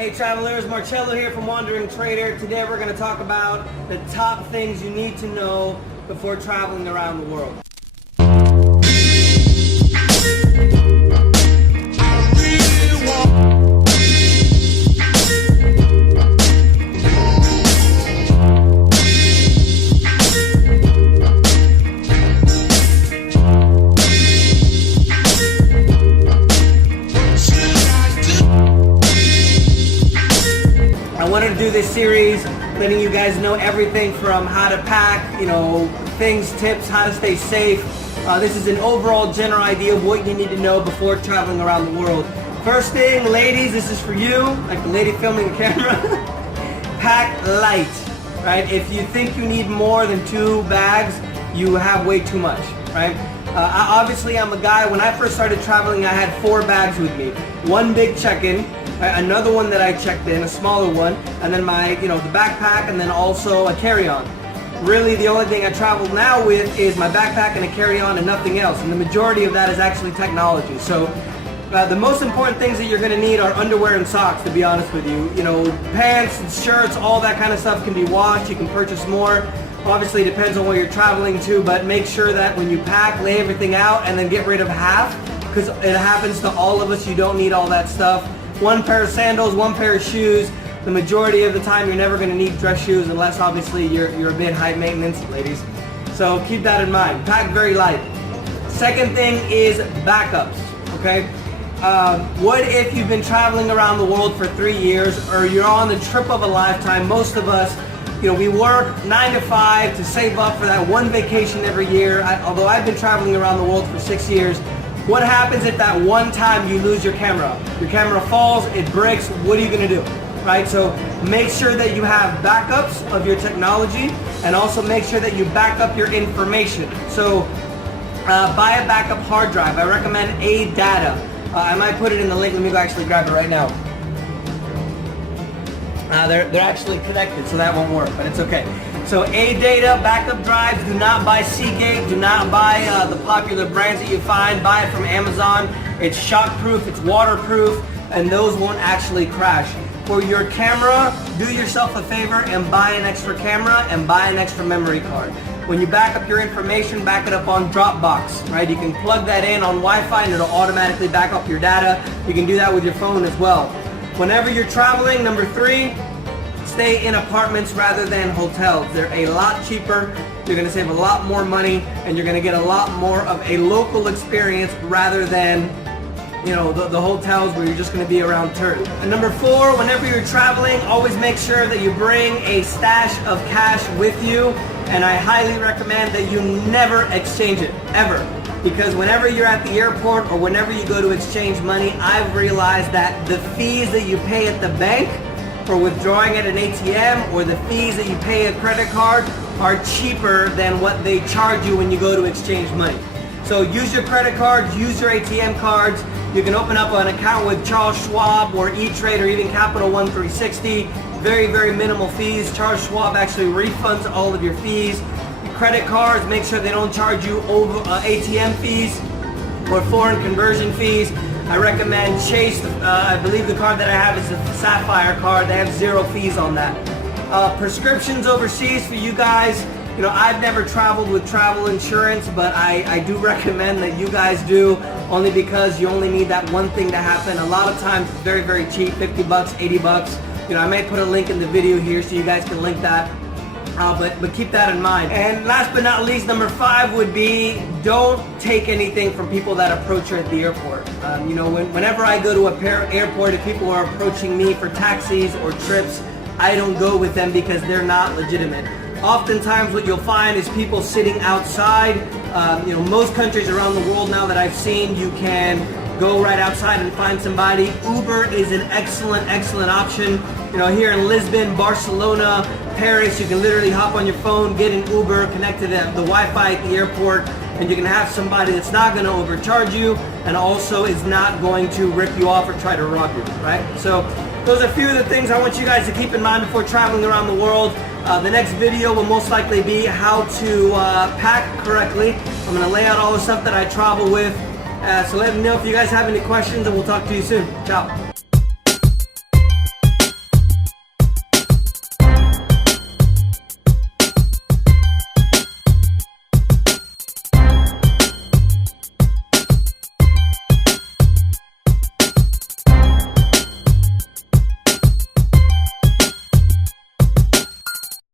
Hey travelers, Marcello here from Wandering Trader. Today we're going to talk about the top things you need to know before traveling around the world. I wanted to do this series letting you guys know everything from how to pack, things, tips, how to stay safe. This is an overall general idea of what you need to know before traveling around the world. First thing, ladies, this is for you, like the lady filming the camera. Pack light, right? If you think you need more than 2 bags, you have way too much, right? Obviously, I'm a guy, when I first started traveling, I had 4 bags with me. 1 big check-in, another one that I checked in, a smaller one, and then my, the backpack, and then also a carry-on. Really, the only thing I travel now with is my backpack and a carry-on and nothing else, and the majority of that is actually technology. So, the most important things that you're going to need are underwear and socks, to be honest with you. Pants and shirts, all that kind of stuff can be washed. You can purchase more. Obviously, it depends on where you're traveling to, but make sure that when you pack, lay everything out and then get rid of half, because it happens to all of us. You don't need all that stuff. 1 pair of sandals, 1 pair of shoes. The majority of the time, you're never going to need dress shoes unless, obviously, you're a bit high maintenance, ladies. So keep that in mind. Pack very light. Second thing is backups, okay? What if you've been traveling around the world for 3 years, or you're on the trip of a lifetime? Most of us, we work 9 to 5 to save up for that 1 vacation every year. Although I've been traveling around the world for 6 years, what happens if that one time you lose your camera? Your camera falls, it breaks, what are you going to do? Right? So make sure that you have backups of your technology, and also make sure that you back up your information. So buy a backup hard drive. I recommend AData. I might put it in the link. Let me go actually grab it right now. They're actually connected, so that won't work, but it's okay. So AData backup drives. Do not buy Seagate. Do not buy the popular brands that you find. Buy it from Amazon. It's shockproof. It's waterproof, and those won't actually crash. For your camera, do yourself a favor and buy an extra camera and buy an extra memory card. When you back up your information, back it up on Dropbox, right? You can plug that in on Wi-Fi and it'll automatically back up your data. You can do that with your phone as well. Whenever you're traveling, number 3, stay in apartments rather than hotels. They're a lot cheaper, you're going to save a lot more money, and you're going to get a lot more of a local experience rather than the hotels where you're just going to be around tourists. And number 4, whenever you're traveling, always make sure that you bring a stash of cash with you, and I highly recommend that you never exchange it, ever. Because whenever you're at the airport or whenever you go to exchange money, I've realized that the fees that you pay at the bank for withdrawing at an ATM, or the fees that you pay a credit card, are cheaper than what they charge you when you go to exchange money. So use your credit cards, use your ATM cards. You can open up an account with Charles Schwab or E-Trade or even Capital One 360. Very, very minimal fees. Charles Schwab actually refunds all of your fees. Credit cards, make sure they don't charge you over ATM fees or foreign conversion fees. I recommend Chase. I believe the card that I have is the Sapphire card. They have 0 fees on that. Prescriptions overseas for you guys. I've never traveled with travel insurance, but I do recommend that you guys do, only because you only need that one thing to happen. A lot of times it's very, very cheap, 50 bucks, 80 bucks. I may put a link in the video here so you guys can link that. But keep that in mind. And last but not least, number 5 would be, don't take anything from people that approach you at the airport. Whenever I go to a airport, if people are approaching me for taxis or trips, I don't go with them because they're not legitimate. Oftentimes what you'll find is people sitting outside. Most countries around the world now that I've seen, you can go right outside and find somebody. Uber is an excellent, excellent option. Here in Lisbon, Barcelona, Paris, you can literally hop on your phone, get an Uber, connect to the Wi-Fi at the airport, and you can have somebody that's not going to overcharge you and also is not going to rip you off or try to rob you, right? So those are a few of the things I want you guys to keep in mind before traveling around the world. The next video will most likely be how to pack correctly. I'm going to lay out all the stuff that I travel with. So let me know if you guys have any questions, and we'll talk to you soon. Ciao.